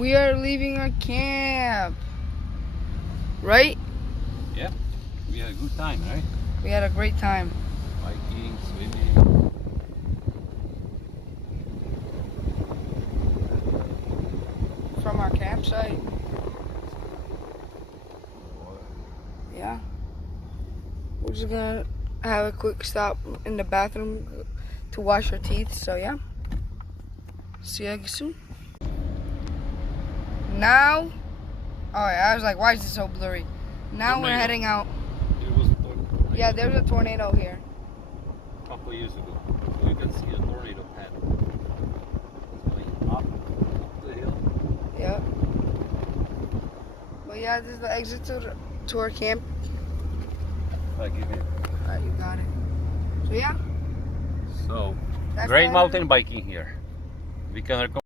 We are leaving our camp. Right? Yeah. We had a good time, right? We had a great time. Biking, swimming. From our campsite. Yeah. We're just gonna have a quick stop in the bathroom to wash our teeth, so yeah. See you guys soon. Now, I was like, why is it so blurry? Now Tornado. we're heading out. There was a tornado. Yeah, there's a tornado here. A couple years ago. So you can see a tornado path. It's going up the hill. Yeah. But yeah, this is the exit to our camp. I give it. Alright, you got it. So yeah. So, That's great the- mountain biking here. We can recommend.